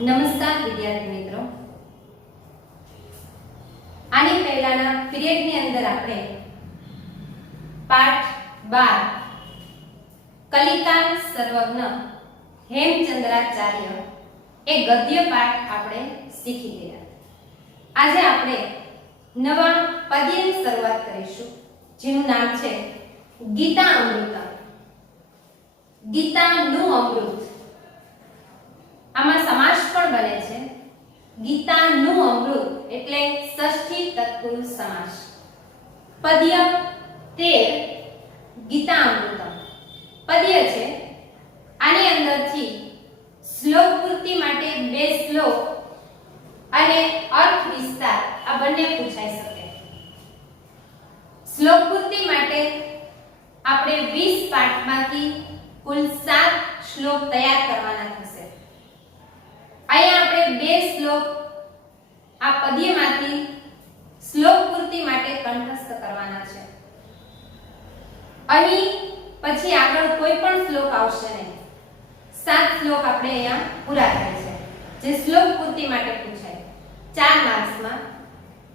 નમસ્કાર વિદ્યાર્થી મિત્રો, આની પહેલાના પીરિયડની અંદર આપણે પાઠ 12 કલિકા સર્વજ્ઞ હેમચંદ્રાચાર્ય એ ગદ્ય પાઠ આપણે શીખી ગયા. આજે આપણે નવા પદ્યની શરૂઆત કરીશું, જેનું નામ છે ગીતા અમૃતમ. ગીતાનું અમૃત. આમાં સમાસ પણ બને છે. ગીતાનું અમૃત એટલે ષષ્ઠી તત્પુરુષ સમાસ. પદ્ય 13 ગીતા અમૃતમ પદ્ય છે. આની અંદરથી શ્લોક પૂર્તિ માટે 2 શ્લોક અને અર્થ વિસ્તાર આ બંને પૂછાઈ શકે. શ્લોક પૂર્તિ માટે આપણે 20 પાઠમાંથી કુલ 7 શ્લોક તૈયાર કરવાના થશે. અહીંયા આપણે 2 શ્લોક આ પદ્યમાંથી શ્લોક પૂર્તિ માટે કંઠસ્થ કરવાના છે. અહીં પછી આગળ કોઈ પણ શ્લોક આવશે નહીં. 7 શ્લોક આપણે અહીંયા પૂરા થાય છે, જે શ્લોક પૂર્તિ માટે પૂછાય 4 માર્ક્સમાં,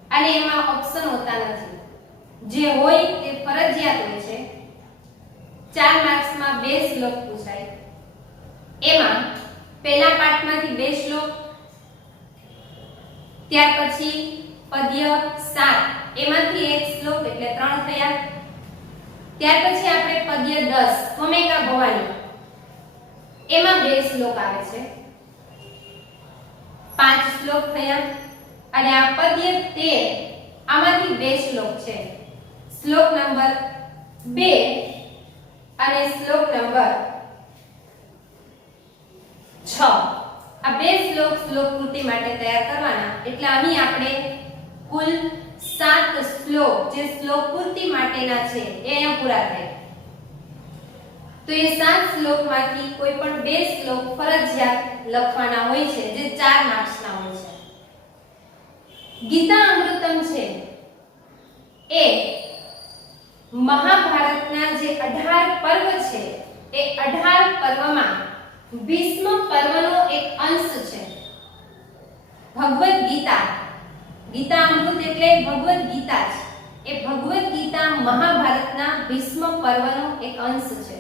અને એમાં ઓપ્શન હોતા નથી. જે હોય તે ફરજિયાત હોય છે. 4 માર્ક્સમાં 2 શ્લોક પૂછાય. એમાં પહેલા પાઠમાંથી 2 શ્લોક, ત્યાર પછી પદ્ય 7 એમાંથી 1 શ્લોક એટલે 3 થયા. ત્યાર પછી આપણે પદ્ય 10 ત્વમેકા ભવાની એમાં 2 શ્લોક આવે છે, 5 શ્લોક થયા. અને આ પદ્ય 13 આમાંથી 2 શ્લોક છે, શ્લોક નંબર 2 અને શ્લોક નંબર 6. આ 2 શ્લોક શ્લોક પૂર્તિ માટે તૈયાર કરવાના. એટલે અહીં આપણે કુલ 7 શ્લોક જે શ્લોક પૂર્તિ માટેના છે એ અહીંયા પૂરા થાય. તો એ 7 શ્લોકમાંથી કોઈ પણ 2 શ્લોક ફરજિયાત લખવાના હોય છે, જે 4 માર્ક્સના હોય છે. ગીતા અમૃતમ છે એ મહાભારતના જે 18 પર્વ છે એ 18 પર્વમાં ભીષ્મ પર્વનો એક અંશ છે. ભગવદ ગીતા, ગીતા અમૃત એટલે ભગવદ ગીતા છે. એ ભગવદ ગીતા મહાભારતના ભીષ્મ પર્વનો એક અંશ છે.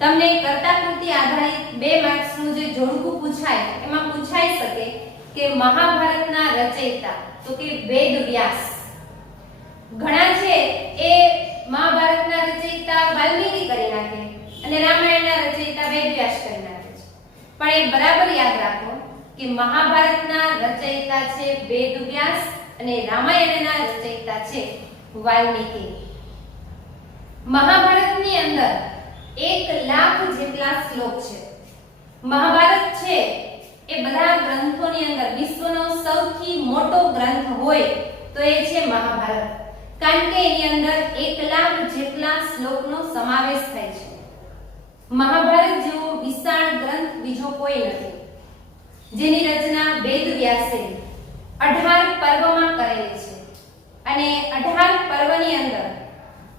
તમને કર્તાકૃતિ આધારિત 2 માર્ક્સનું જે જોડકું પૂછાય એમાં પૂછાઈ શકે કે મહાભારતના રચયિતા તો કે વેદ વ્યાસ. ઘણા છે એ મહાભારતના રચયિતા વાલ્મીકી કરી નાખે અને રામાયણના રચયિતા વેદ વ્યાસ કરી નાખે છે. પણ એ બરાબર યાદ રાખો કે મહાભારતના રચયિતા છે વેદ વ્યાસ અને રામાયણના રચયિતા છે વાલ્મીકી. મહાભારતની અંદર 1 લાખ જેટલા શ્લોક છે. મહાભારત છે એ બધા ગ્રંથોની અંદર વિશ્વનો સૌથી મોટો ગ્રંથ હોય તો એ છે મહાભારત, કારણ કે એની અંદર 1 લાખ જેટલા શ્લોકનો સમાવેશ થાય છે. મહાભારત જેવો વિશાળ ગ્રંથ બીજો કોઈ નથી, જેની રચના વેદ વ્યાસે 18 પર્વમાં કરેલી છે. અને 18 પર્વની અંદર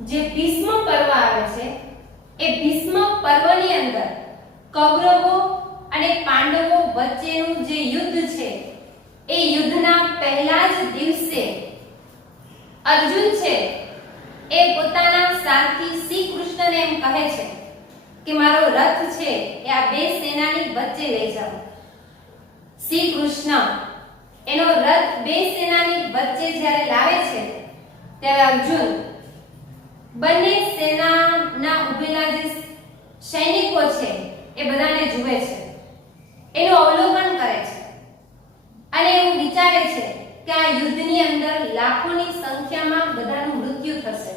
જે ભીષ્મ પર્વ આવે છે એ ભીષ્મ પર્વની અંદર કૌરવો અને પાંડવો વચ્ચેનું જે યુદ્ધ છે એ યુદ્ધના પહેલા જ દિવસે અર્જુન છે એ પોતાના સારથી શ્રી કૃષ્ણને એમ કહે છે કે મારો રથ છે એ આ 2 સેનાની વચ્ચે લઈ જાઓ. શ્રી કૃષ્ણ એનો રથ 2 સેનાની વચ્ચે જ્યારે લાવે છે ત્યારે અર્જુન બંને સેનાના ઉભેલા જે સૈનિકો છે એ બધાને જુએ છે, એનું અવલોકન કરે છે અને એવું વિચારે છે કે આ યુદ્ધની અંદર લાખોની સંખ્યામાં બધાનું મૃત્યુ થશે.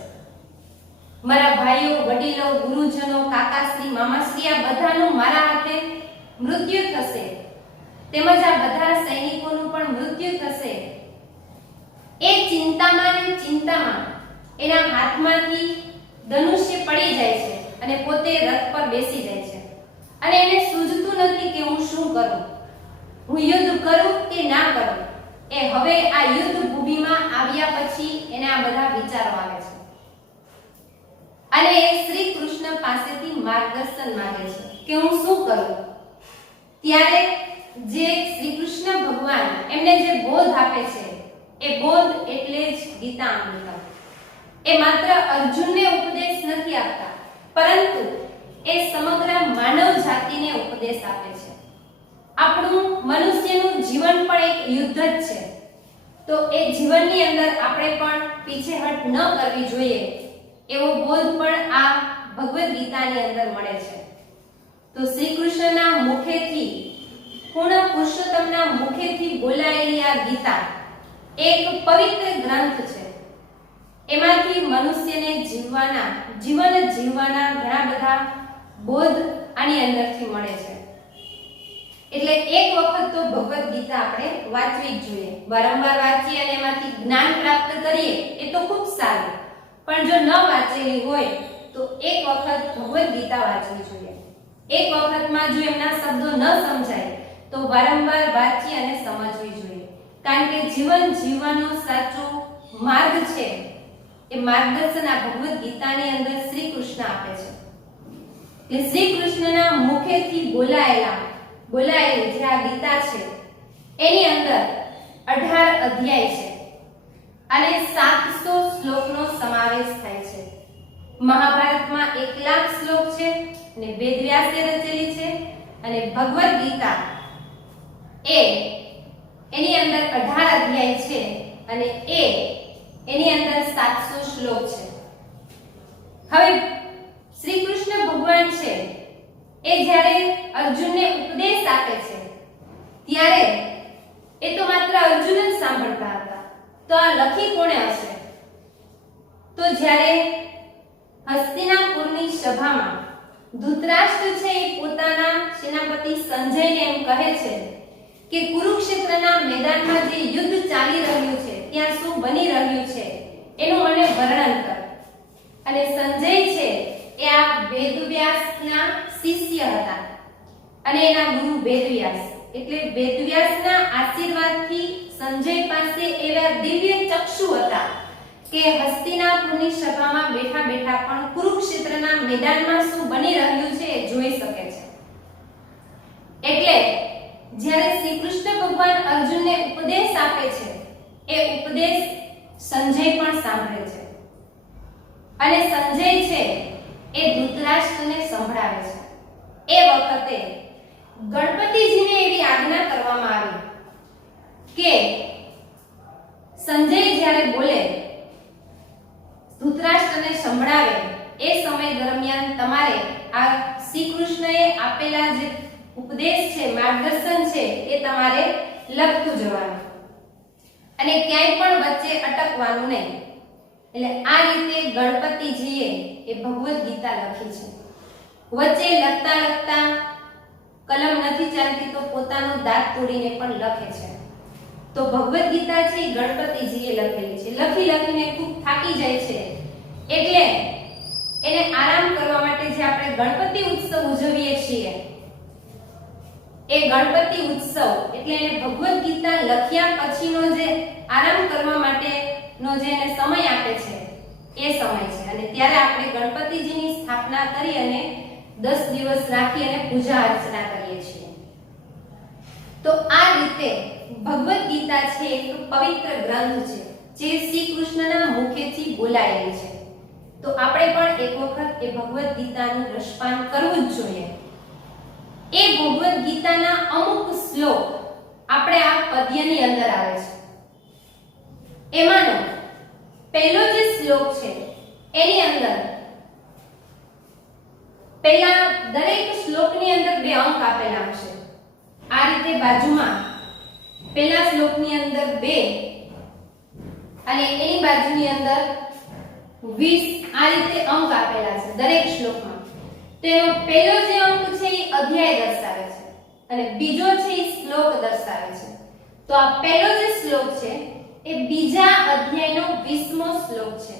મારા ભાઈઓ, વડીલો, ગુરુજનો, કાકાશ્રી, મામાશ્રી આ બધાનું મારા હાથે મૃત્યુ થશે, તેમજ આ બધા સૈનિકોનું પણ મૃત્યુ થશે. એ ચિંતામાં ને ચિંતામાં એના હાથમાંથી ધનુષ્ય પડી જાય છે અને પોતે રથ પર બેસી જાય છે. અને એને સૂઝતું નથી કે હું શું કરું, હું યુદ્ધ કરું કે ના કરું. એ હવે આ યુદ્ધ ભૂમિમાં આવ્યા પછી એને આ બધા વિચારો આવે છે અને એ શ્રી કૃષ્ણ પાસેથી માર્ગદર્શન માંગે છે કે હું શું કરું. ત્યારે જે શ્રી કૃષ્ણ ભગવાન એમને જે બોધ આપે છે એ બોધ એટલે જ ગીતામૃતમ. એ માત્ર અર્જુનને ઉપદેશ નથી આપતા, પરંતુ એ સમગ્ર માનવ જાતિને ઉપદેશ આપે છે. આપણું મનુષ્યનું જીવન પણ એક યુદ્ધ જ છે, તો એ જીવનની અંદર આપણે પણ પીછેહટ ન કરવી જોઈએ એવો બોધ પણ આ ભગવદ્ ગીતાની અંદર મળે છે. તો શ્રી કૃષ્ણના મુખેથી, પૂર્ણ પુરુષોત્તમના મુખેથી બોલાયેલી આ ગીતા એક પવિત્ર ગ્રંથ છે. એમાંથી મનુષ્યને જીવન જીવવાના ઘણા બધા બોધ આની અંદરથી મળે છે. એટલે એક વખત તો ભગવદ્ ગીતા આપણે વાંચવી જ જોઈએ. વારંવાર વાંચીએ અને એમાંથી જ્ઞાન પ્રાપ્ત કરીએ એ તો ખૂબ સારું, પણ જો ન વાંચેલી હોય તો એક વખત ભગવદ્ ગીતા વાંચવી જોઈએ. એક વખતમાં જો એમના શબ્દો ન સમજાય તો વારંવાર વાંચી અને સમજવી જોઈએ, કારણ કે જીવન જીવવાનો સાચો માર્ગ છે એ માર્ગદર્શન આ ભગવદ્ ગીતાની અંદર શ્રી કૃષ્ણ આપે છે. કે શ્રી કૃષ્ણના મુખેથી બોલાયેલી જે આ ગીતા છે એની અંદર 18 અધ્યાય છે અને 700 શ્લોકનો સમાવેશ થાય છે. મહાભારતમાં 1,00,000 શ્લોક છે અને વેદવ્યાસે રચેલી છે, અને ભગવદ્ ગીતા એની અંદર 18 અધ્યાય છે અને એની અંદર 700 શ્લોક છે. હવે શ્રી કૃષ્ણ ભગવાન છે એ જ્યારે અર્જુનને ઉપદેશ આપે છે ત્યારે એ તો માત્ર અર્જુન જ સાંભળતા હતા, તો આ લખી કોણે હશે? તો જ્યારે હસ્તિનાપુરની સભામાં ધૃતરાષ્ટ્ર છે એ પોતાના સેનાપતિ સંજયને એમ કહે છે કે કુરુક્ષેત્રના મેદાનમાં જે યુદ્ધ ચાલી રહ્યું છે ત્યાં શું બની રહ્યું છે એનું મને વર્ણન કર. અને સંજય છે એ આ વેદવ્યાસના શિષ્ય હતા અને એના ગુરુ વેદવ્યાસ, એટલે વેદવ્યાસના આશીર્વાદથી સંજય પાસે એવા દિવ્ય ચક્ષુ હતા કે હસ્તિનાપુરની સભામાં બેઠા બેઠા પણ કુરુક્ષેત્રના મેદાનમાં શું બની રહ્યું છે એ જોઈ શકે છે. એટલે જ્યારે શ્રી કૃષ્ણ ભગવાન અર્જુનને ઉપદેશ આપે છે એ ઉપદેશ સંજય પણ સાંભળે છે અને સંજય છે એ ધૃતરાષ્ટ્રને સંભળાવે છે. એ વખતે ગણપતિજીને એવી આજ્ઞા કરવામાં આવી કે સંજય જ્યારે બોલે, ધૃતરાષ્ટ્રને સંભળાવે, એ સમય દરમિયાન તમારે આ શ્રી કૃષ્ણએ આપેલા જે ઉપદેશ છે, માર્ગદર્શન છે એ તમારે લખતું જવાનું અને ક્યાંય પણ વચ્ચે અટકવાનું નહીં. એટલે આ રીતે ગણપતિજીએ એ ભગવદ્ ગીતા લખી છે. વચ્ચે લખતા લખતા કલમ નથી ચાલતી તો પોતાનો દાંત તોડીને પણ લખે છે. તો ભગવદ્ ગીતા છે એ ગણપતિજીએ લખેલી છે. લખી લખીને ખૂબ થાકી જાય છે, એટલે એને આરામ કરવા માટે જે આપણે ગણપતિ ઉત્સવ ઉજવીએ છીએ એ ગણપતિ ઉત્સવ એટલે એને ભગવદ્ ગીતા લખ્યા પછીનો જે આરામ કરવા માટેનો જે એને સમય આપે છે એ સમય છે. અને ત્યારે આપણે ગણપતિજીની સ્થાપના કરી અને 10 દિવસ રાખી અને પૂજા અર્ચના કરીએ છીએ. તો આ રીતે ભગવદ્ ગીતા છે એક પવિત્ર ગ્રંથ છે જે શ્રી કૃષ્ણના મુખેથી બોલાયેલી છે. તો આપણે પણ એક વખત એ ભગવદ્ ગીતાનું રસપાન કરવું જ જોઈએ. એ ભગવદ્ ગીતાના અમુક શ્લોક આપણે આ પદ્યની અંદર આવે છે. એમાંનો પહેલો જે શ્લોક છે એની અંદર પહેલા દરેક શ્લોકની અંદર 2 અંક આપેલા છે. આ રીતે બાજુમાં પહેલા શ્લોકની અંદર 2 અને એની બાજુની અંદર 20 આ રીતે અંક આપેલા છે દરેક શ્લોકમાં. તેનો પહેલો જે અંક છે એ અધ્યાય દર્શાવે છે અને બીજો છે એ શ્લોક દર્શાવે છે. તો આ પહેલો જે શ્લોક છે એ બીજા અધ્યાયનો 20મો શ્લોક છે.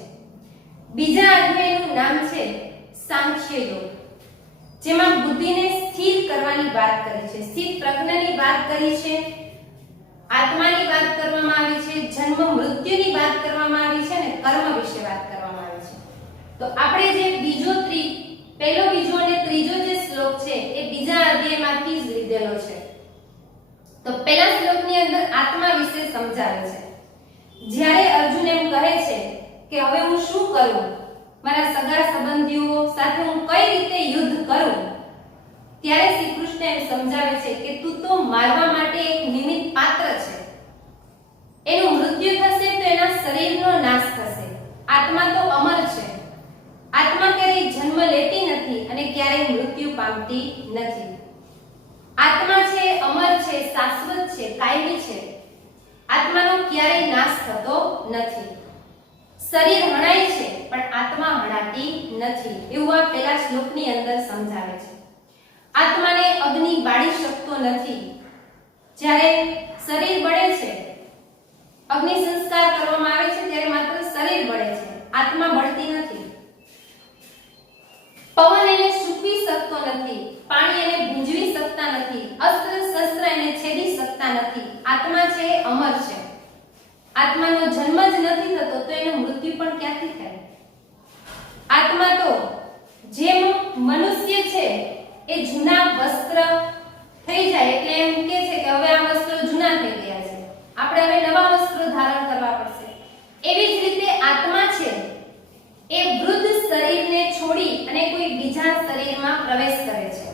બીજા અધ્યાયનું નામ છે સાંખ્ય યોગ, જેમાં બુદ્ધિને સ્થિર કરવાની વાત કરી છે, સ્થિર પ્રજ્ઞાની વાત કરી છે, આત્માની વાત કરવામાં આવી છે, જન્મ મૃત્યુની વાત કરવામાં આવી છે અને કર્મ વિશે વાત કરવામાં આવી છે. તો આપણે જે પહેલો, બીજો અને ત્રીજો જે શ્લોક છે એ બીજા અધ્યાયમાંથી જ લીધેલો છે. તો પહેલા શ્લોકની અંદર આત્મા વિશે સમજાવે છે. જ્યારે અર્જુન એમ કહે છે કે હવે હું શું કરું, મારા સગા સંબંધીઓ સાથે હું કઈ રીતે યુદ્ધ કરું, ત્યારે શ્રી કૃષ્ણ એમ સમજાવે છે કે તું તો મારવા માટે એક નિમિત્ત પાત્ર છે. એનું મૃત્યુ થશે તો એના શરીરનો નાશ થશે. આત્મા તો અમર છે. આત્મા ક્યારેય જન્મ લેતી નથી અને ક્યારેય મૃત્યુ પામતી નથી. આત્મા છે અમર છે, શાશ્વત છે, કાયમી છે. આત્માનો ક્યારેય નાશ થતો નથી. શરીર હણાય છે પણ આત્મા હણાતી નથી, એવું આ પહેલા શ્લોકની અંદર સમજાવે છે. આત્માને અગ્નિ બાળી શકતો નથી. જ્યારે શરીર બળે છે, અગ્નિ સંસ્કાર કરવામાં આવે છે ત્યારે માત્ર શરીર બળે છે, આત્મા બળતી નથી. પવન એને સૂકવી શકતો નથી, પાણી એને ભીંજવી શકતા નથી, અસ્ત્ર શસ્ત્ર એને છેદી શકતા નથી. આત્મા છે અમર છે. આત્માનો જન્મ જ નથી થતો તો એનું મૃત્યુ પણ ક્યાંથી થાય? આત્મા તો જેમ મનુષ્ય છે એ જૂના વસ્ત્ર થઈ જાય એટલે એમ કહે છે કે હવે આ વસ્ત્રો જૂના થઈ ગયા છે, આપણે હવે નવા વસ્ત્રો ધારણ કરવા પડશે. એવી જ રીતે આત્મા છે એ વૃદ્ધ શરીરને છોડી અને કોઈ બીજા શરીરમાં પ્રવેશ કરે છે.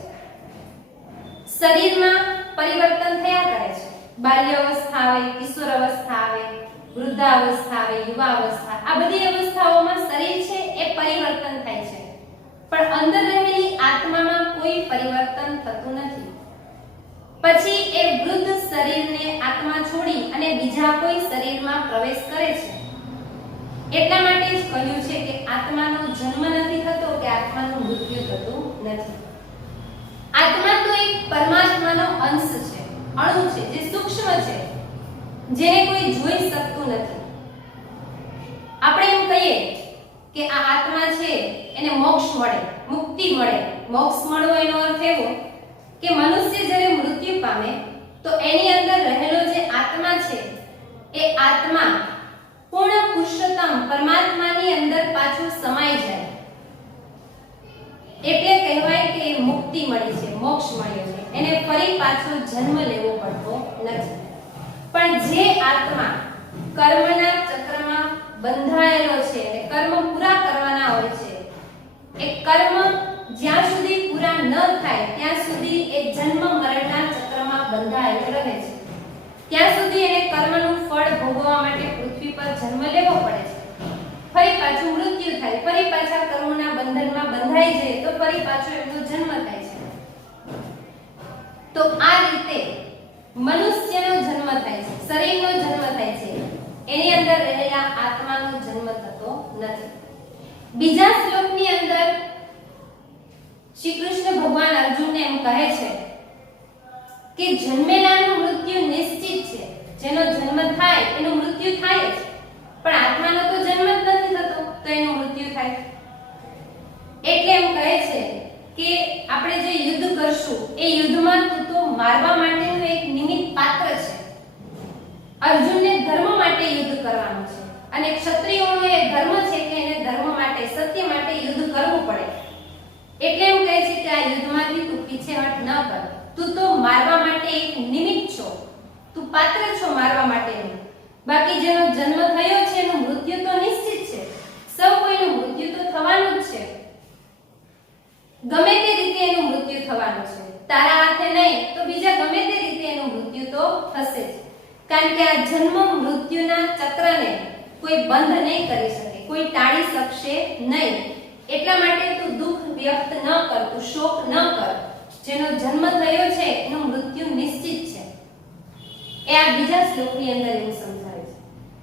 શરીરમાં પરિવર્તન થયા કરે છે. બાલ્ય અવસ્થા આવે, કિશોર અવસ્થા આવે, વૃદ્ધાવસ્થા આવે, યુવા અવસ્થા, આ બધી અવસ્થાઓમાં શરીર છે એ પરિવર્તન થાય છે, પણ અંદર રહેલી આત્મામાં કોઈ પરિવર્તન થતું નથી. પછી એ વૃદ્ધ શરીરને આત્મા છોડી અને બીજા કોઈ શરીરમાં પ્રવેશ કરે છે. એટલા માટે જ કહ્યું છે કે આત્માનો જન્મ નથી થતો કે આત્માનું મૃત્યુ થતું નથી. આત્મા તો એક પરમાત્માનો અંશ છે, અણુ છે, જે સૂક્ષ્મ છે, જેને કોઈ જોઈ શકતું નથી. આપણે એમ કહીએ કે આ આત્મા છે એને મોક્ષ મળે, મુક્તિ મળે. મોક્ષ મળવો એનો અર્થ એવો કે મનુષ્ય જ્યારે મૃત્યુ પામે તો એની અંદર રહેલો જે આત્મા છે એ આત્મા પૂર્ણ પુરુષોત્તમ પરમાત્માની અંદર પાછો સમાઈ જાય, એટલે કહેવાય કે મુક્તિ મળી છે, મોક્ષ મળ્યો છે. એને ફરી પાછો જન્મ લેવો પડતો નથી. પણ જે આત્મા કર્મના ચક્રમાં બંધાયેલો છે અને કર્મ પૂરા કરવાના હોય છે, એ કર્મ જ્યાં સુધી પૂરા ન થાય ત્યાં સુધી એ જન્મ મરણના ચક્રમાં બંધાયેલો રહે છે. ત્યાં સુધી એને કર્મનું ફળ ભોગવવા માટે પૃથ્વી પર જન્મ લેવો પડે છે. ફરી પાછું મૃત્યુ થાય, ફરી પાછા કર્મના બંધનમાં બંધાઈ જાય તો ફરી પાછો એનો જન્મ થાય છે. તો આ રીતે મનુષ્યનો જન્મ થાય છે, શરીરનો જન્મ થાય છે, એની અંદર રહેલા આત્માનો જન્મ થતો નથી. બીજા શ્લોકની અંદર શ્રી કૃષ્ણ ભગવાન અર્જુનને એમ કહે છે કે જન્મેલાનું મૃત્યુ નિશ્ચિત છે. જેનો જન્મ થાય એનું મૃત્યુ થાય જ, પણ આત્માનો તો જન્મ જ નથી થતો તો એનું મૃત્યુ થાય. એટલે એમ કહે છે કે આપણે જે યુદ્ધ કરશું એ યુદ્ધમાં તું તો મારવા માટેનું એક નિમિત્ત પાત્ર છે. અર્જુનને ધર્મ માટે યુદ્ધ કરવાનું છે અને ક્ષત્રિયોનો એ ધર્મ છે કે એને ધર્મ માટે, સત્ય માટે યુદ્ધ કરવું પડે. એટલે એમ કહે છે કે આ યુદ્ધમાંથી તું પીછેહટ ન કર. તું તો મારવા માટે એક નિમિત્ત છો, તું પાત્ર છો મારવા માટેનું. બાકી જેનો જન્મ થયો છે એનું મૃત્યુ તો નિશ્ચિત છે. સૌ કોઈનું મૃત્યુ તો થવાનું જ છે, ગમે તે રીતે એનું મૃત્યુ થવાનું છે. તારા હાથે નહીં તો બીજા ગમે તે રીતે એનું મૃત્યુ તો થશે જ. કારણ કે આ જન્મ મૃત્યુના ચક્રને કોઈ બંધ નહીં કરી શકે, કોઈ ટાળી શકશે નહીં. એટલા માટે તું દુઃખ વ્યક્ત ન કર, તું શોક ન કર. જેનો જન્મ થયો છે એનું મૃત્યુ નિશ્ચિત છે. એ આ બીજા શ્લોકની અંદર એવું સમજાવે છે.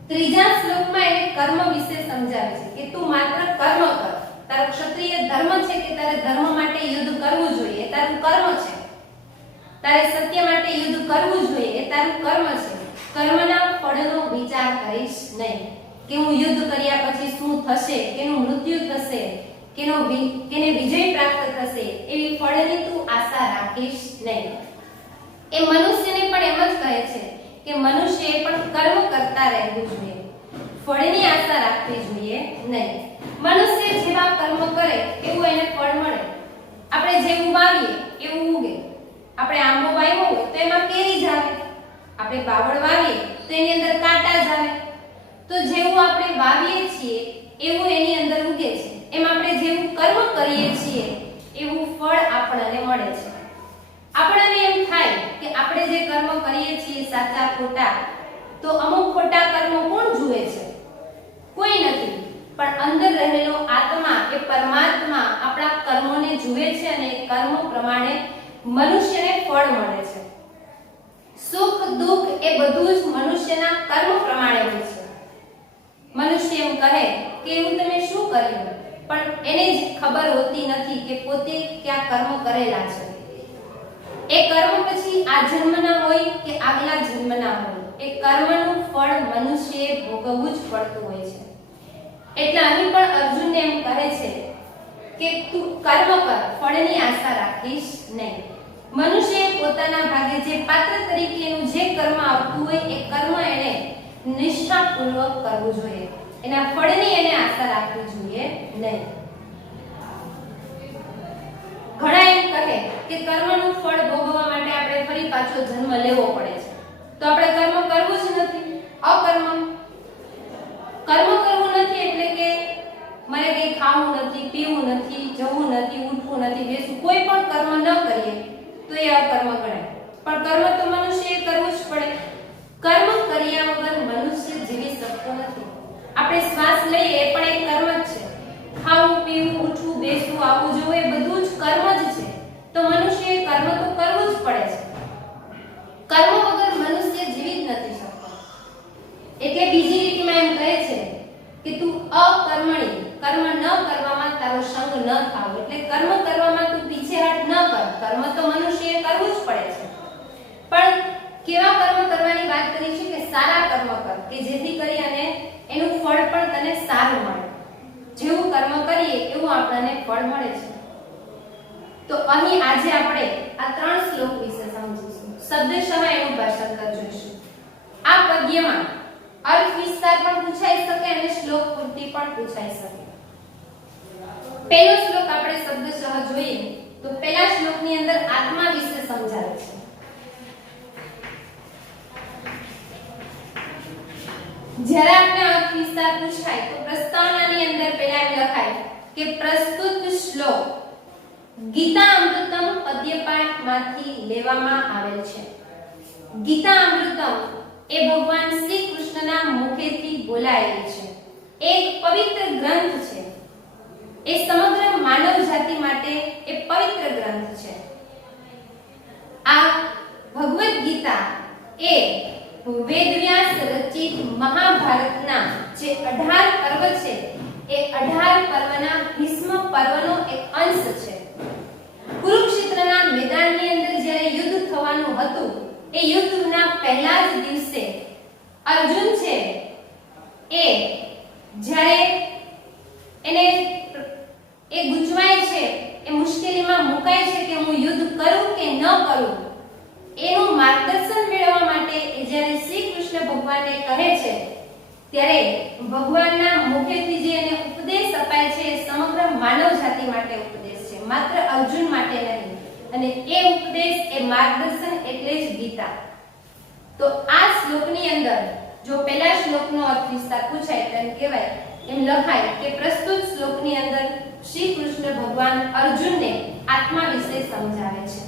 ત્રીજા શ્લોકમાં એને કર્મ વિશે સમજાવે છે કે તું માત્ર કર્મ કર. તારો ક્ષત્રિય ધર્મ છે કે તારે ધર્મ માટે યુદ્ધ કરવું જોઈએ, એ તારું કર્મ છે. તારે સત્ય માટે યુદ્ધ કરવું જોઈએ, એ તારું કર્મ છે. કર્મના ફળનો વિચાર કરીશ નહીં કે હું યુદ્ધ કર્યા પછી શું થશે, કેનું મૃત્યુ થશે, કેને વિજય પ્રાપ્ત થશે, એવી ફળની તું આશા રાખીશ નહીં. એ મનુષ્યને પણ એમ જ કહે છે કે મનુષ્યએ પણ કર્મ કરતા રહેવું જોઈએ, ફળની આશા રાખવી જોઈએ નહીં. મનુષ્ય જેવા કર્મ કરે એવું એને ફળ મળે. આપણે જેવું વાવીએ એવું ઉગે. આપણે આંબો વાવ્યો હોય તો એમાં કેરી જ આવે, આપણે બાવળ વાવીએ તો એની અંદર કાંટા જ આવે, તો જેવું આપણે વાવીએ છીએ એવું એની અંદર ઉગે છે. એમ આપણે જેવું કર્મ કરીએ છીએ એવું ફળ આપણને મળે છે. આપણને એમ થાય કે આપણે જે કર્મ કરીએ છીએ સાચા ખોટા, તો અમુક ખોટા કર્મ કોણ જુએ છે? કોઈ નથી, પણ અંદર રહેલો આત્મા એ પરમાત્મા આપણા કર્મોને જુએ છે અને કર્મ પ્રમાણે મનુષ્યને ફળ મળે છે. સુખ દુઃખ એ બધું જ મનુષ્યના કર્મ પ્રમાણે હોય છે. મનુષ્ય એમ કહે કે એવું તમે શું કર્યું, પણ એને જ ખબર હોતી નથી કે પોતે ક્યાં કર્મ કરેલા છે. એ કર્મ પછી આ જન્મના હોય કે આગલા જન્મના હોય, એ કર્મનું ફળ મનુષ્યએ ભોગવવું જ પડતું હોય છે. એટલે અહીં પણ અર્જુનને એમ કહે છે કે તું કર્મ કર, ફળની આશા રાખીશ નહીં. મનુષ્યએ પોતાના ભાગે જે પાત્ર તરીકેનું જે કર્મ આવતું હોય એ કર્મ એને નિષ્ઠાપૂર્વક કરવું જોઈએ. એના ફળની એને આશા રાખવી જોઈએ નહીં. ઘણા એમ કહે કે કર્મનું ફળ ભોગવવા માટે આપણે ફરી પાછો જન્મ લેવો પડે છે, તો આપણે કર્મ કરવું જ નથી. કર્મ કરવું નથી એટલે કે મારે કંઈ ખાવું નથી, પીવું નથી, જવું નથી, ઉઠવું નથી, બેસવું, કોઈ પણ કર્મ ન કરીએ તો એ અકર્મ ગણાય. પણ કર્મ તો મનુષ્યએ કરવું જ પડે. કર્મ કર્યા વગર મનુષ્ય જીવી શકતો નથી. આપણે શ્વાસ લઈએ એ પણ એક કર્મ જ છે. ખાવું, પીવું, ઉઠવું, બેસવું, આવવું, જવું એ બધું જ કર્મ જ છે. તો મનુષ્યએ કર્મ તો કરવું જ પડે છે. કર્મ વગર મનુષ્ય જીવી જ નથી શકતો. એટલે બીજી રીતમાં એમ કહે છે કે તું અકર્મણી, કર્મ ન કરવામાં તારો સંગ ન થાવ. એટલે કર્મ કરવામાં તું પીછેહટ ન કર. કર્મ તો મનુષ્યએ કરવું જ પડે છે, પણ કેવા કર્મ કરવાની વાત કરી છે કે સારા કર્મ કર, કે જેથી કરી અને એનું ફળ પણ તને સારું મળે. જેવું કર્મ કરીએ એવું આપણને ફળ મળે છે. તો અહીં આજે આપણે આ 3 શ્લોક વિશે સમજીશું. શબ્દશઃ એનું ભાષાંતર જોઈશું. આ પદ્યમાં અર્થ વિસ્તાર પણ પૂછાઈ શકે અને શ્લોક પૂર્તિ પણ પૂછાઈ શકે. પહેલો શ્લોક આપણે શબ્દશઃ જોઈએ તો પહેલા શ્લોકની અંદર આત્મા વિશે સમજાવે છે. જ્યારે આપણે અર્થ વિસ્તાર પૂછાય તો પ્રસ્તાવનાની અંદર પહેલા એમ લખાય કે પ્રસ્તુત શ્લોક ગીતા અમૃતમ પદ્યપાઠમાંથી લેવામાં આવેલ છે. ગીતા અમૃતમ એ ભગવાન શ્રી કૃષ્ણના મુખેથી બોલાયેલી છે. એક પવિત્ર ગ્રંથ છે. એ સમગ્ર માનવ જાતિ માટે એ પવિત્ર ગ્રંથ છે. આ ભગવદ ગીતા એ વેદવ્યાસ રચિત મહાભારતના જે 18 પર્વ છે એ 18 પર્વના ભીષ્મ પર્વનો એક અંશ છે. કુરુક્ષેત્રના મેદાનની અંદર જ્યારે યુદ્ધ થવાનું હતું એ યુદ્ધના પહેલા જ દિવસે અર્જુન છે એ જ્યારે એને એ ગુંચવાય છે, એ મુશ્કેલીમાં મુકાય છે કે હું યુદ્ધ કરું કે ન કરું, એનું માર્ગદર્શન મેળવવા માટે એ જ્યારે શ્રી કૃષ્ણ ભગવાનને કહે છે ત્યારે ભગવાનના મુખેથી જે એને ઉપદેશ અપાય છે એ સમગ્ર માનવ જાતિ માટે ઉપદેશ છે, માત્ર અર્જુન માટે નહીં. અને એ ઉપદેશ એ માર્ગદર્શન એટલે જ ગીતા. તો આ શ્લોકની અંદર જો પહેલા શ્લોકનો અર્થ વિસ્તાર પૂછાય તો એમ કહેવાય, એમ લખાય કે પ્રસ્તુત શ્લોકની અંદર શ્રી કૃષ્ણ ભગવાન અર્જુનને આત્મા વિશે સમજાવે છે.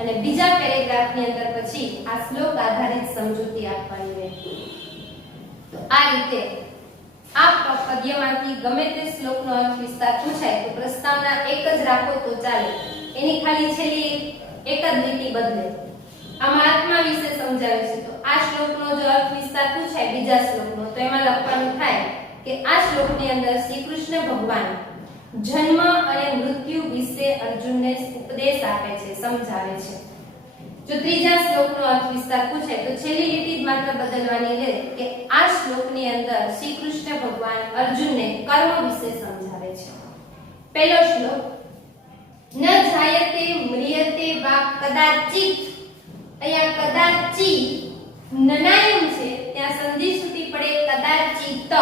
અને બીજા પેરેગ્રાફની અંદર પછી આ શ્લોક આધારિત સમજૂતી આપવાની રહેશે. તો આ રીતે આ પદ્યમાંથી ગમે તે શ્લોકનો અર્થ વિસ્તાર પૂછાય તો પ્રસ્તાવના એક જ રાખો તો ચાલે. એની ખાલી છેલ્લી એક જ લીટી બદલે. આમાં આત્મા વિશે સમજાવે છે તો આ શ્લોકનો જો અર્થ વિસ્તાર પૂછાય બીજા શ્લોકનો તો એમાં લખવાનું થાય કે આ શ્લોકની અંદર શ્રી કૃષ્ણ ભગવાન જન્મ અને મૃત્યુ વિશે અર્જુનને ઉપદેશ આપે છે, સમજાવે છે. જો ત્રીજા શ્લોકનો અર્થ વિસ્તાર પૂછાય તો છેલ્લી લીટી માત્ર બદલવાની રહે કે આ શ્લોકની અંદર શ્રી કૃષ્ણ ભગવાન અર્જુનને કર્મ વિશે સમજાવે છે. પહેલો શ્લોક ન જાયતે મ્રિયતે વા કદાચિત. અહીંયા કદાચિત નનાયમ છે ત્યાં સંધિ સુતી પડે કદાચિત.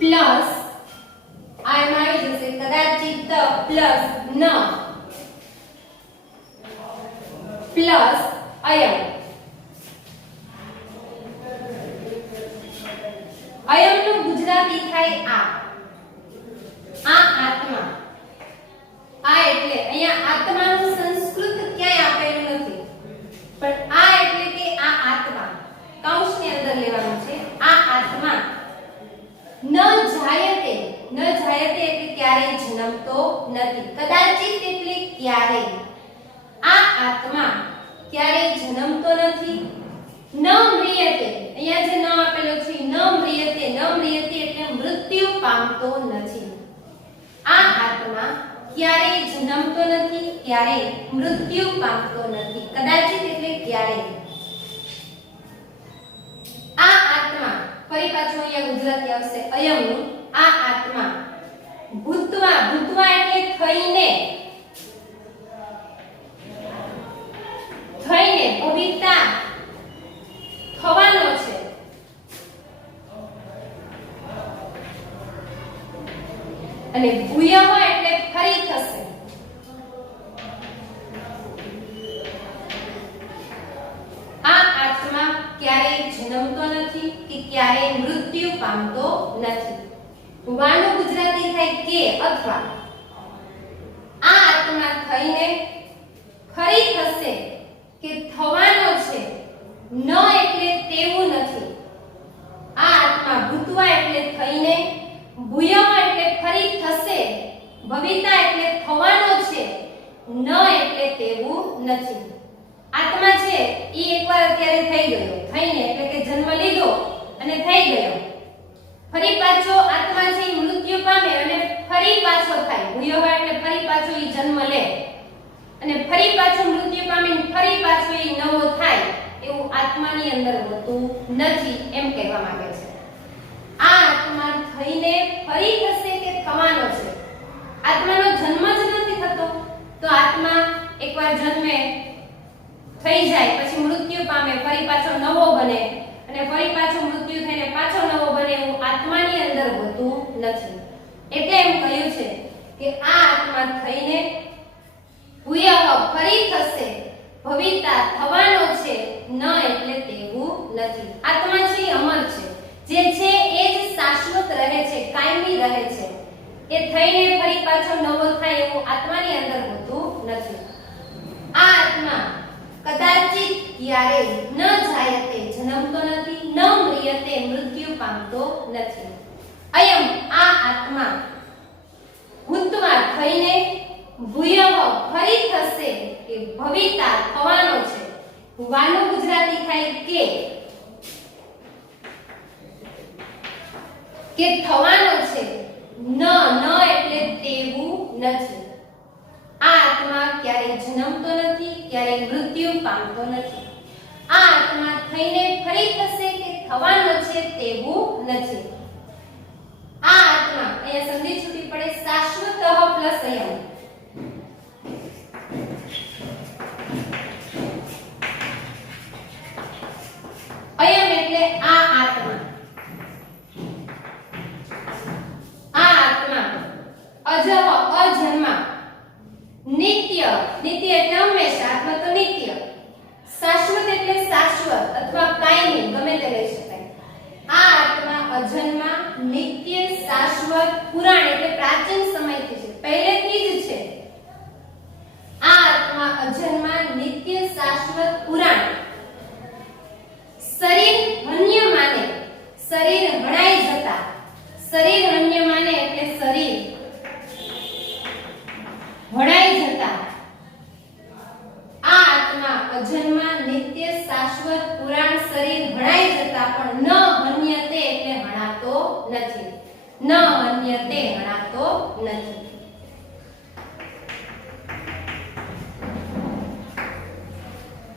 પ્લસ આ એમાં આવી જશે પ્લસ ન પ્લસ અયમ. અયમનું ગુજરાતી થાય આ આત્મા. આ એટલે અહીંયા આત્માનું સંસ્કૃત ક્યાંય આપેલું નથી, પણ આ એટલે કે આ આત્મા કૌંસની અંદર લેવાનું છે. આ આત્મા ન જાયતે. ન જાયતે એટલે ક્યારેય જન્મતો નથી. કદાચિત એટલે ક્યારેય. આ આત્મા ક્યારેય જન્મતો નથી. ન મ્રિયતે. અહીંયા જે ન આપેલો છે ન મ્રિયતે. ન મ્રિયતે એટલે મૃત્યુ પામતો નથી. આ આત્મા ક્યારેય જન્મતો નથી, ક્યારેય મૃત્યુ પામતો નથી. કદાચિત એટલે ક્યારેય. આ આત્મા ફરી પાછું અહીંયા ગુજરાતી આવશે અયમનું. આ આત્મા ભૂત્વા. ભૂત્વા એટલે થઈને. થઈને ભવિતા થવાનો છે. અને ભૂયઃ એટલે ફરી થશે. આ આત્મા ક્યારેય જન્મતો નથી કે ક્યારેય મૃત્યુ પામતો નથી. વાનું ગુજરાતી થાય કે અથવા. આ આત્મા થઈને ફરી થશે કે થવાનો છે. ન એટલે તેવું નથી. આ આત્મા ભૂતવા એટલે થઈને, ભૂયઃ એટલે ફરી થશે, ભવિતા એટલે થવાનો છે, ન એટલે તેવું નથી. આત્મા છે ઈ એકવાર અત્યારે થઈ ગયો. થઈને એટલે કે જન્મ લીધો અને થઈ ગયો. ફરી પાછો આત્મા છે ઈ મૃત્યુ પામે અને ફરી પાછો થાય. ભૂયઃ એટલે ફરી પાછો ઈ જન્મ લે અને ફરી પાછો મૃત્યુ પામીને ફરી પાછો ઈ નવો થાય. એવું આત્માની અંદર હોતું નથી એમ કહેવા માંગે છે. આ આત્મા થઈને ફરી થશે કે થવાનો છે. આત્માનો જન્મ જ નથી થતો. તો આત્મા એકવાર જન્મે થઈ જાય પછી મૃત્યુ પામે, ફરી પાછો નવો બને અને ફરી પાછો મૃત્યુ થઈને પાછો નવો બને એવું આત્માની અંદર હોતું નથી. એટલે એમ કહ્યું છે કે આ આત્મા થઈને ભૂયઃ ફરી થશે, ભવિતા થવાનો છે, ન એટલે તેવું નથી. આત્મા છે અમર છે. જે છે એ જ શાશ્વત રહે છે, કાયમી રહે છે. એ થઈને ફરી પાછો નવો થાય એવું આત્માની અંદર હોતું નથી. આ આત્મા કદાચિત ક્યારેય ન જાયતે જન્મતો નથી, ન મ્રિયતે મૃત્યુ પામતો નથી. અયમ આ આત્મા ભૂતવા થઈને ભૂયઃ ફરી થશે કે ભવિતા થવાનો છે. વાનું ગુજરાતી થાય કે થવાનો છે. ન એટલે તેવું નથી. આ આત્મા ક્યારેય જન્મતો નથી, ક્યારેય મૃત્યુ પામતો નથી. આ આત્મા થઈને ફરી થશે કે થવાનો છે તેવું નથી. આ આત્મા અહીંયા સંધિ છૂટી પડે શાશ્વતઃ પ્લસ અયમ. અયમ એટલે આ આત્મા. આ આત્મા અજહ અજન્મા, નિત્ય. નિત્ય એટલે હંમેશા. આત્મા તો નિત્ય. શાશ્વત એટલે શાશ્વત અથવા કાયમી, ગમે તે લઈ શકાય. આ આત્મા અજન્મા, નિત્ય, શાશ્વત, પુરાણ એટલે પ્રાચીન સમયથી છે, પહેલેથી જ છે. આ આત્મા અજન્મા, નિત્ય, શાશ્વત, પુરાણ. શરીર હન્ય માને, શરીર હણાઈ જતા. શરીર હન્ય માને એટલે શરીર હણાઈ જતા. આ આત્મા અજન્મા, નિત્ય, શાશ્વત, પુરાણ, શરીર હણાઈ જતા પણ ન હન્યતે એટલે હણાતો નથી. ન હન્યતે હણાતો નથી.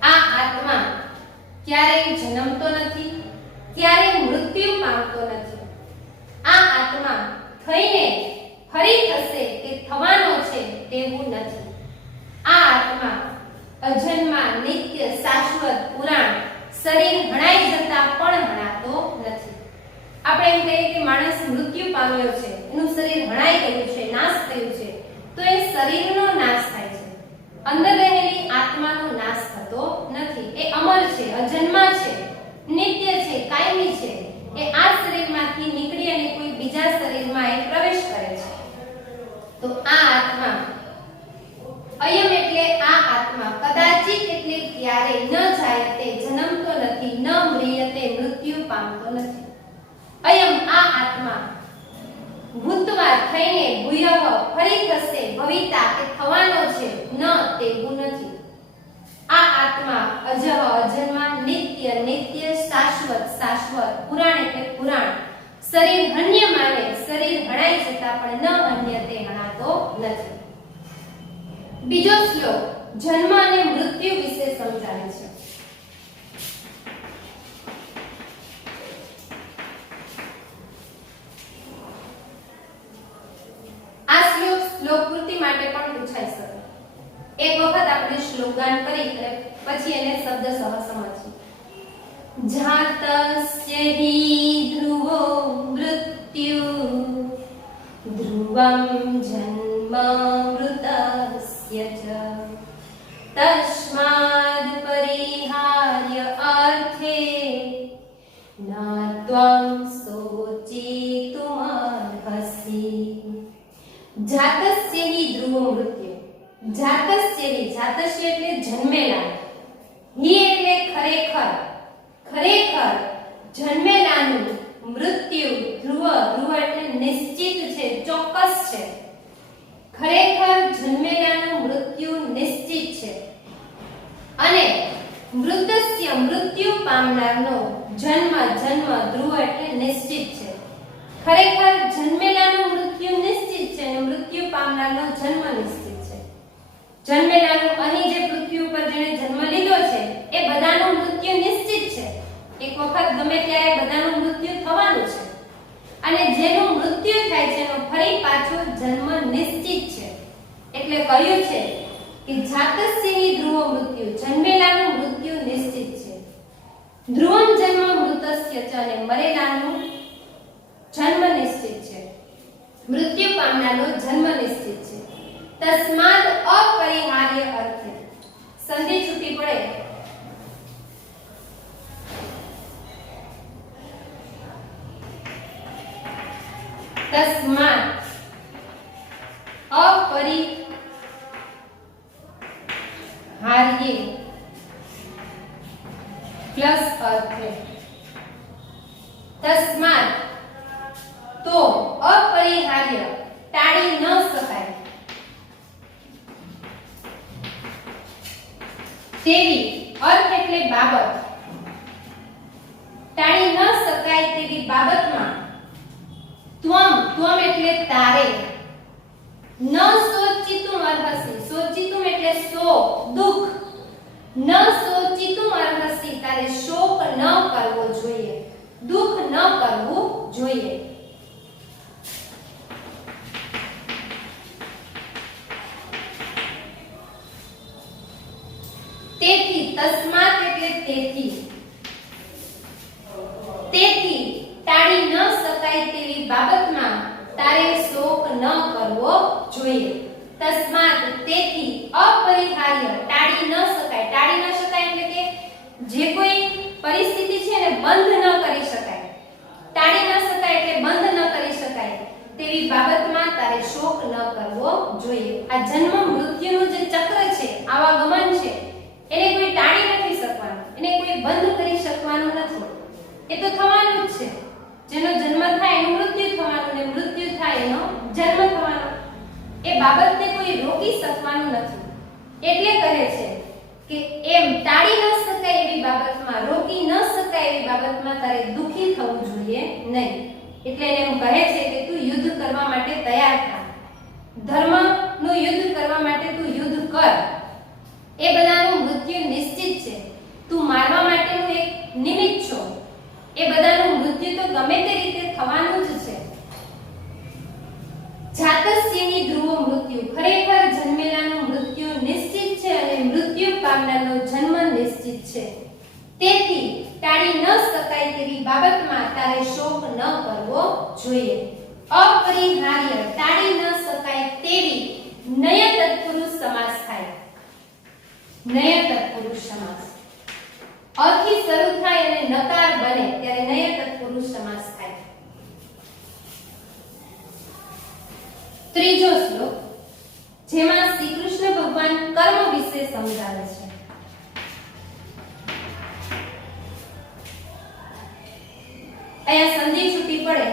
આ આત્મા ક્યારેય જન્મતો નથી, ક્યારેય મૃત્યુ પામતો નથી. આ આત્મા થઈને ફરી થશે કે થવાનો છે તેવું નથી. આ આત્મા અજન્મા, નિત્ય, શાશ્વત, પુરાણ, શરીર હણાઈ જતા પણ હણાતો નથી. આપણે એમ કહીએ કે માણસ મૃત્યુ પામ્યો છે, એનું શરીર હણાઈ ગયું છે, નાશ થયું છે, તો એ શરીરનો નાશ થાય છે, અંદર રહેલી આત્માનો નાશ થતો નથી. એ અમર છે, અજન્મા છે, નિત્ય છે, કાયમી છે. એ આ શરીરમાંથી નીકળી અને કોઈ બીજા શરીરમાં એ પ્રવેશ કરે છે. તો આ આત્મા, અયમ એટલે આ આત્મા, કદાચિત એટલે ક્યારે, ન જાયતે જન્મતો નથી, ન મ્રિયતે મૃત્યુ પામતો નથી. અયમ આ આત્મા ભૂતવા થઈને ભૂયઃ ફરી થશે, ભવિતા કે થવાનો છે, ન તેવું નથી. આ આત્મા અજહ અજન્મા, નિત્ય નિત્ય, શાશ્વત શાશ્વત, પુરાણ એટલે પુરાણ. શરીર હન્ય માને, શરીર હણાઈ જતા પણ ન અન્ય તે હણાતો નથી. બીજો શ્લોક જન્મ અને મૃત્યુ વિશે સમજાવે છે. આ શ્લોક પૂર્તિ માટે પણ પૂછાઈ શકે. એક વખત આપણે શ્લોકગાન કરી અને પછી એને શબ્દ સહ સમજીએ. જાતસ્ય હિ ધ્રુવો મૃત્યુ ધ્રુવમ જન્મ મૃતસ્ય ચ તસ્માદ પરિહાર્ય અર્થે ના ત્વં શોચિતુમર્હસી. જાતસ્ય હિ ધ્રુવો મૃત્યુ. જાતસ્ય હિ, જાતસ્ય એટલે જન્મેલા, હિ એટલે ખરેખર, ખરેખર જન્મેલાનું, મૃત્યુ ધ્રુવ, ધ્રુવ એટલે નિશ્ચિત છે, ચોક્કસ છે. ખરેખર જન્મેલાનું મૃત્યુ નિશ્ચિત છે. અને મૃતસ્ય મૃત્યુ પામનારનો જન્મ, જન્મ ધ્રુવ એટલે નિશ્ચિત છે. ખરેખર જન્મેલાનું મૃત્યુ નિશ્ચિત છે અને મૃત્યુ પામનારનો જન્મ નિશ્ચિત છે. જન્મેલાનું, અહીં જે પૃથ્વી ઉપર જેણે જન્મ લીધો છે એ બધાનું મૃત્યુ નિશ્ચિત છે. એક વખત ગમે ત્યારે બધાનું મૃત્યુ થવાનું છે. અને જેનું મૃત્યુ થાય છે એનો ફરી પાછો જન્મ નિશ્ચિત છે. એટલે કહ્યું છે કે જાતસ્યની ધ્રુવ મૃત્યુ, જન્મેલાનું મૃત્યુ નિશ્ચિત છે. ધ્રુવમ જન્મ મૃતસ્ય ચ, અને મરેલાનું જન્મ નિશ્ચિત છે. મૃત્યુ પામનારનો જન્મ નિશ્ચિત છે. તસ્માદ અપરિહાર્ય અર્થે, સંધિ છૂટી પડે તસ્માદ અપરિહાર્ય પ્લસ અર્થે, તસ્માદ તો, અપરિહાર્ય ટાળી ન શકાય તેવી, અર્થ એટલે બાબત, ટાળી ન શકાય તેવી બાબતમાં ત્વમ, ત્વમ એટલે તારે, ન શોચિતુમ અર્હસી, શોચિતુમ એટલે શોક, દુઃખ, ન શોચિતુમ અર્હસી તારે શોક ન કરવો જોઈએ, દુઃખ ન કરવું જોઈએ. તેથી, તસ્માત એટલે તેથી, તેથી ટાળી ન શકાય તેવી બાબતમાં તારે શોક ન કરવો જોઈએ. તસ્માત તેથી, અપરિહાર્ય ટાળી ન શકાય, ટાળી ન શકાય એટલે કે જે કોઈ પરિસ્થિતિ છે એને બંધ ન કરી શકાય, ટાળી ન શકાય એટલે બંધ ન કરી શકાય તેવી બાબતમાં તારે શોક ન કરવો જોઈએ. આ જન્મ મૃત્યુનું જે ચક્ર છે, આવાગમન છે, એને કોઈ ટાળી નથી શકવાનું, એને કોઈ બંધ કરી શકવાનું નથી. એ તો થવાનું જ છે. જેનો જન્મ થાય એનું મૃત્યુ થવાનું, ને મૃત્યુ થાય એનો જન્મ થવાનો. એ બાબતને કોઈ રોકી શકવાનું નથી. એટલે કહે છે કે એમ ટાળી ન શકાય એવી બાબતમાં, રોકી ન શકાય એવી બાબતમાં તારે દુખી થવું જોઈએ નહીં. એટલે એને એમ કહે છે કે તું યુદ્ધ કરવા માટે તૈયાર થા, ધર્મનું યુદ્ધ કરવા માટે તું યુદ્ધ કર. એ બધાનું મૃત્યુ નિશ્ચિત છે. તું મારવા માટેનું એક નિમિત્ત છો. એ બધાનું મૃત્યુ તો ગમે તે રીતે થવાનું જ છે. જાતસ્યની ધ્રુવ મૃત્યુ, ખરેખર જન્મેલાનું મૃત્યુ નિશ્ચિત છે અને મૃત્યુ પામનારનો જન્મ નિશ્ચિત છે. તેથી ટાળી ન શકાય તેવી બાબતમાં તારે શોક ન કરવો જોઈએ. અપરિહાર્ય ટાળી ન શકાય તેવી, નય તત્પુરુષ સમાસ. અથી શરૂ થાય અને નકાર બને ત્યારે નય તત્પુરુષ સમાસ થાય. ત્રીજો શ્લોક જેમાં શ્રી કૃષ્ણ ભગવાન કર્મ વિશે સમજાવે છે. અહીંયા સંધિ છૂટી પડે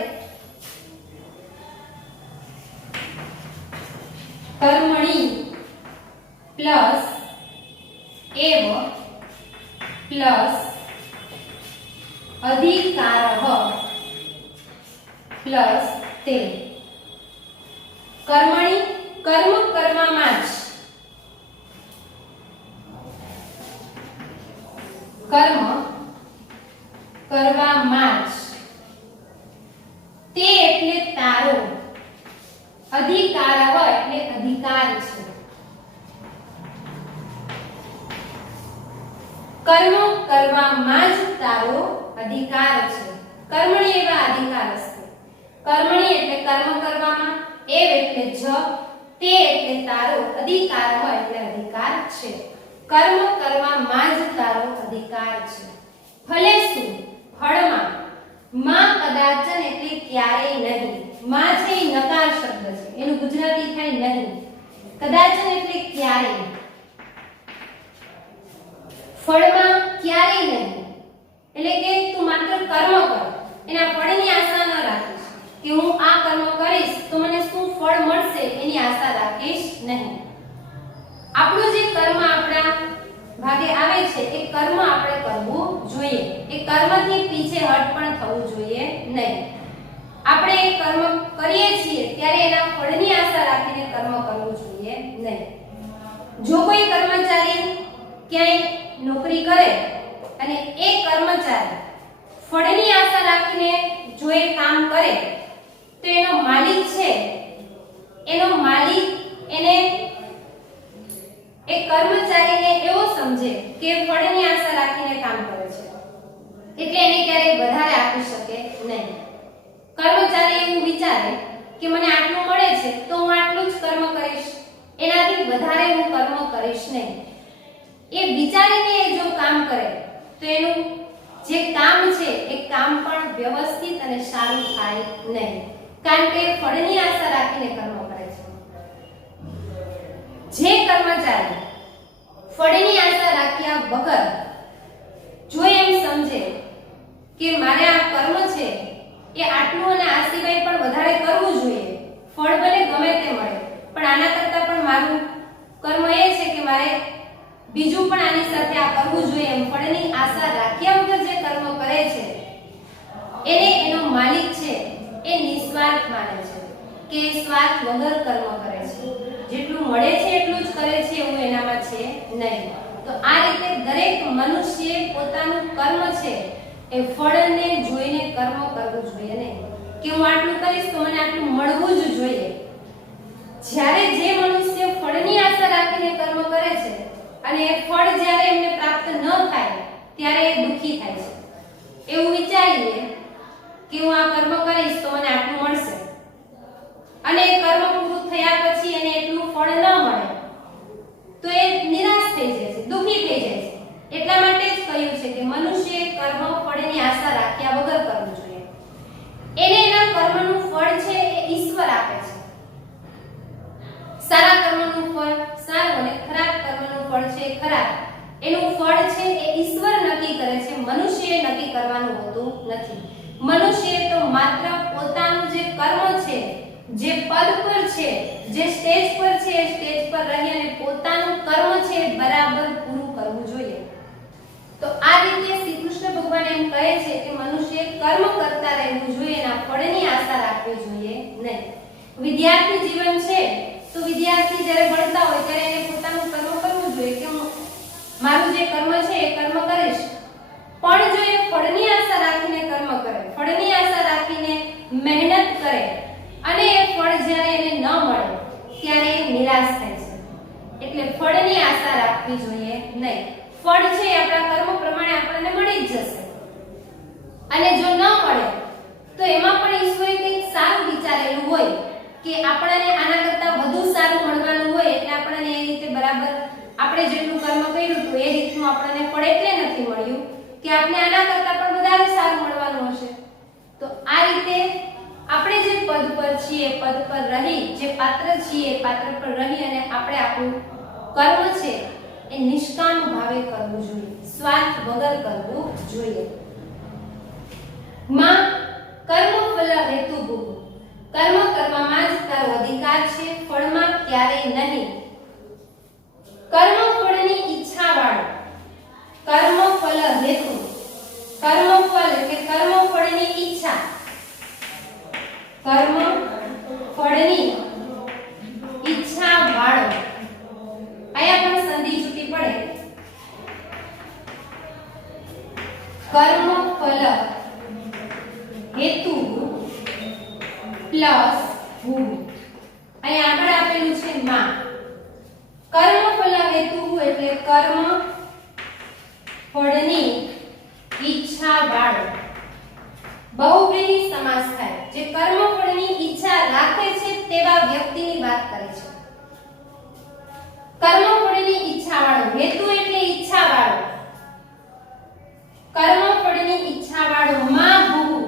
કર્મણી પ્લસ એવ પ્લસ અધિકારઃ પ્લસ તે. કર્મણી કર્મ કરવામાં જ, કર્મ કરવામાં જ, તે એટલે તારો, અધિકારઃ એટલે અધિકાર છે. કર્મ કરવામાં જ તારો અધિકાર છે. કર્મણી એવા અધિકાર છે. કર્મણી એટલે કર્મ કરવામાં, એવ એટલે જ, તે એટલે તારો, અધિકારઃ એટલે અધિકાર છે. કર્મ કરવામાં જ તારો અધિકાર છે. ફલે શું? ફળમાં. માં કદાચન એટલે ક્યારેય નહીં. માં છે એ નકાર શબ્દ છે, એનું ગુજરાતી થાય નહીં. કદાચન એટલે ક્યારેય. ફળમાં ક્યારેય નહીં એટલે કે તું માત્ર કર્મ કર, એના ફળની આશા ન રાખીશ કે હું આ કર્મ કરીશ તો મને શું ફળ મળશે એની આશા રાખીશ નહીં. આપણું જે કર્મ આપણા ભાગે આવે છે એ કર્મ આપણે કરવું જોઈએ. એ કર્મથી પીછેહટ પણ થવું જોઈએ નહીં. આપણે એ કર્મ કરીએ છીએ ત્યારે એના ફળની આશા રાખીને કર્મ કરવું જોઈએ નહીં. જો કોઈ કર્મચારી ક્યાંય નોકરી કરે અને એ કર્મચારી ફળની આશા રાખીને જો એ કામ કરે તો એનો માલિક છે, એનો માલિક એને એ કર્મચારીને એવો સમજે કે ફળની આશા રાખીને કામ કરે છે એટલે એને ક્યારેય વધારે આપી શકે નહીં. કર્મચારી એવું વિચારે કે મને આટલું મળે છે તો હું આટલું જ કર્મ કરીશ, એનાથી વધારે હું કર્મ કરીશ નહીં. એ વિચારીને જો કામ કરે તો એનું જે કામ છે એ કામ પણ વ્યવસ્થિત અને સારું થાય નહીં, કારણ કે ફળની આશા રાખીને કર્મ કરે છે. જે કર્મચારી ફળની આશા રાખ્યા વગર જો એમ સમજે કે મારે આ કર્મ છે એ આટલું અને આ સિવાય પણ વધારે કરવું જોઈએ, ફળ ભલે ગમે તે મળે પણ આના કરતાં પણ મારું કર્મ એ છે કે મારે બીજું પણ આની સાથે આ કરવું જોઈએ, એમ ફળની આશા રાખ્યા વગર જે કર્મ કરે છે એને એનો માલિક છે એ નિસ્વાર્થ માને છે કે સ્વાર્થ વગર કર્મ કરે છે. જેટલું મળે છે એટલું જ કરે છે એવું એનામાં છે નહીં. તો આ રીતે દરેક મનુષ્યએ પોતાનું કર્મ છે એ ફળને જોઈને કર્મ કરવું જોઈએ નહીં કે હું આટલું કરીશ તો મને આટલું મળવું જ જોઈએ. જ્યારે જે મનુષ્ય ફળની આશા રાખીને કર્મ કરે છે અને એ ફળ જ્યારે એમને પ્રાપ્ત ન થાય ત્યારે એ દુખી થાય છે. એવું વિચારીએ કે હું આ કર્મ કરીશ તો મને આટલું મળશે અને એ કર્મ પૂરું થયા પછી એને એટલું ફળ ન મળે તો એ નિરાશ થઈ જાય છે, દુખી થઈ જાય છે. એટલા માટે જ કહ્યું છે કે મનુષ્યએ કર્મ ફળની આશા રાખ્યા વગર કરવું જોઈએ. એને એના કર્મનું ફળ છે એ ઈશ્વર આપે છે. સારા કર્મનું ફળ સારું અને ખરાબ કર્મનું ફળ છે ખરાબ. એનું ફળ છે એ ઈશ્વર નક્કી કરે છે, મનુષ્યએ નક્કી કરવાનું હોતું નથી. મનુષ્યએ તો માત્ર પોતાનું જે કર્મ છે, જે પદ પર છે, જે સ્ટેજ પર છે એ સ્ટેજ પર રહી અને પોતાનું કર્મ છે બરાબર પૂરું કરવું જોઈએ. તો આ રીતે શ્રી કૃષ્ણ ભગવાન એમ કહે છે કે મનુષ્યએ કર્મ કરતા રહેવું જોઈએ, એના ફળની આશા રાખવી જોઈએ નહીં. વિદ્યાર્થી જીવન છે તો વિદ્યાર્થી જ્યારે ભણતા હોય ત્યારે એને પોતાનું કર્મ કરવું જોઈએ કે હું મારું જે કર્મ છે એ કર્મ કરીશ. પણ જો એ ફળની આશા રાખીને કર્મ કરે, ફળની આશા રાખીને મહેનત કરે અને એ ફળ જ્યારે એને ન મળે ત્યારે એ નિરાશ થાય છે. એટલે ફળની આશા રાખવી જોઈએ નહીં. ફળ છે એ આપણા કર્મ પ્રમાણે આપણને મળી જ જશે અને જો ન મળે તો એમાં પણ ઈશ્વરે કંઈક સારું વિચારેલું હોય કે આપણને આના કરતાં વધુ સારું મળવાનું હોય એટલે આપણને એ રીતે બરાબર આપણે જેટલું કર્મ કર્યું હતું એ રીતનું આપણને ફળ એટલે નથી મળ્યું કે આપણે આના કરતાં પણ વધારે સારું મળવાનું હશે. તો આ રીતે આપણે જે પદ પર છીએ, પદ પર રહી, જે પાત્ર છીએ પાત્ર પર રહી અને આપણે આપણું કર્મ છે એ નિષ્કામ ભાવે કરવું જોઈએ, સ્વાર્થ વગર કરવું જોઈએ. માં કર્મ ફલ હેતુભૂ, કર્મ કરવામાં જ તારો અધિકાર છે, ફળમાં ક્યારેય નહીં. કર્મ ફળની ઈચ્છા વાળો, કર્મ ફલ હેતુ, કર્મ ફળ એટલે કર્મ ફળની ઈચ્છા, કર્મ ફળની ઈચ્છા વાળો. અહીંયા પણ સંધિ છૂટી પડે. કર્મ ફલ હેતુ પ્લસ ભૂ. અહીંયા આગળ આપેલું છે માં. કર્મ ફલ હેતુ એટલે કર્મ ફળની ઈચ્છા વાળો. બહુવ્રીહી સમાસ થાય. જે કર્મ ફળની ઈચ્છા રાખે છે તેવા વ્યક્તિની વાત કરે છે. કર્મ ફળની ઈચ્છા વાળો, હેતુ એટલે ઈચ્છા વાળો, કર્મ ફળની ઈચ્છા વાળો. માં ભૂ,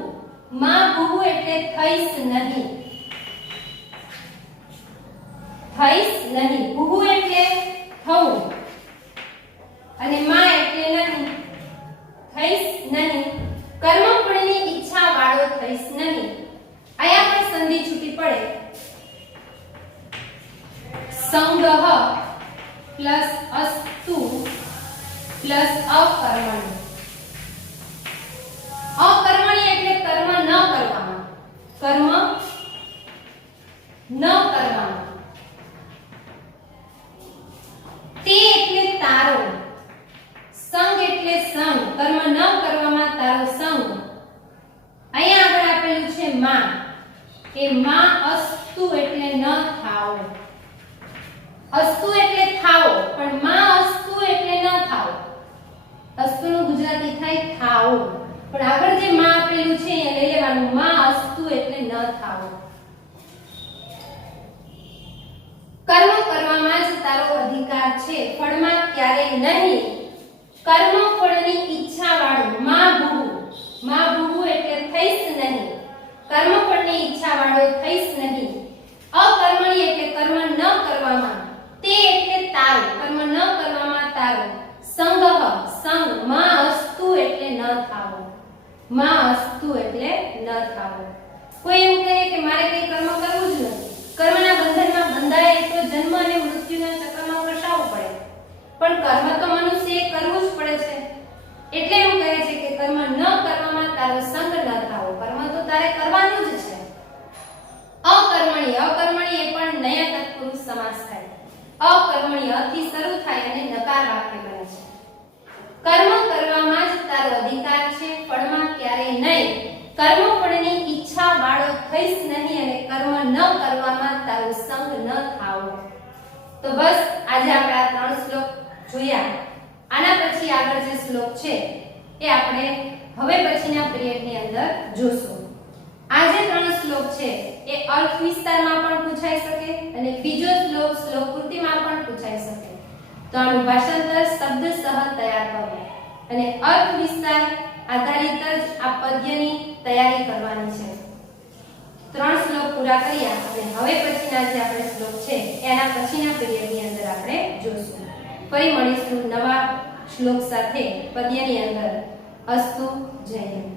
માં ભૂ એટલે થઈશ નહીં, થઈશ નહીં. ભૂ એટલે થવું અને માં એટલે નહીં, થઈશ નહીં. કર્મ ફળની ઈચ્છા વાળો થઈશ નહીં. અહીંયા પણ સંધિ છૂટી પડે. સંગહ પ્લસ અસ્તુ પ્લસ અકર્મણ્ય. અકર્મણ્ય એટલે કર્મ ન કરવામાં, કર્મ ન કરવામાં. તે એટલે તારો, સંગ એટલે સંગ, કર્મ ન કરવામાં તારો સંગ. અહીંયા આગળ આપેલું છે માં. એ માં અસ્તુ એટલે ન થાઓ, અસ્તુ એટલે થાઓ, પણ માં અસ્તુ એટલે ન થાઓ. અસ્તુનું ગુજરાતી થાય થાઓ, પણ આગળ જે માં આપેલું છે એ લઈ લેવાનું. માં અસ્તુ એટલે ન થાઓ. કર્મ કરવામાં જ તારો અધિકાર છે, ફળમાં ક્યારેય નહીં. કર્મ ફળની ઈચ્છા વાળું. માં ભૂ, માં ભૂ એટલે થઈશ નહીં, કર્મ ફળની ઈચ્છા વાળો થઈશ નહીં. અકર્મણી એટલે કર્મ ન કરવામાં, તે એટલે તારો, કર્મ ન કરવામાં તારો. સંગહ, સંગ, માં અસ્તુ એટલે ન થાવો, માં અસ્તુ એટલે ન થાવો. કોઈ એમ કહે કે મારે કઈ કર્મ કરવું જ નથી, કર્મના બંધનમાં બંધાય તો જન્મ અને મૃત્યુના ચક્રમાં ફસાવવું પડે, પણ કર્મ તો મનુષ્યએ કરવું જ પડે છે. એટલે એવું કહે છે કે કર્મ ન કરવામાં તારો સંગ ન થાવો, કર્મ તો તારે કરવાનું જ છે. અકર્મણી, અકર્મણી એ પણ નયા તત્પુરુષ સમાસ થાય. અકર્મણી અથી શરૂ થાય અને નકાર વાક્ય બને છે. કર્મ કરવામાં જ તારો અધિકાર છે, ફળમાં ક્યારેય નહીં. કર્મ ફળની ઈચ્છા વાળો થઈશ નહીં અને કર્મ ન કરવામાં તારો સંગ ન થાવો. તો બસ આજે આપણે આ 3 શ્લોક જોયા. આના પછી આગળ જે શ્લોક છે એ આપણે હવે પછીના પિરિયડની અંદર જોશું. આ જે 3 શ્લોક છે એ અર્થ વિસ્તારમાં પણ પૂછાઈ શકે અને બીજો શ્લોક શ્લોકૃતિમાં પણ પૂછાઈ શકે. તો આનું ભાષાંતર શબ્દસહ તૈયાર કરવું અને અર્થ વિસ્તાર આધારિત જ આ પદ્યની તૈયારી કરવાની છે. 3 શ્લોક પૂરા કર્યા અને હવે પછીના જે આપણે શ્લોક છે એના પછીના પિરિયડની અંદર આપણે જોશું. ફરી મળીશું નવા શ્લોક સાથે પદ્યની અંદર. અસ્તુ. જય હિન્દ.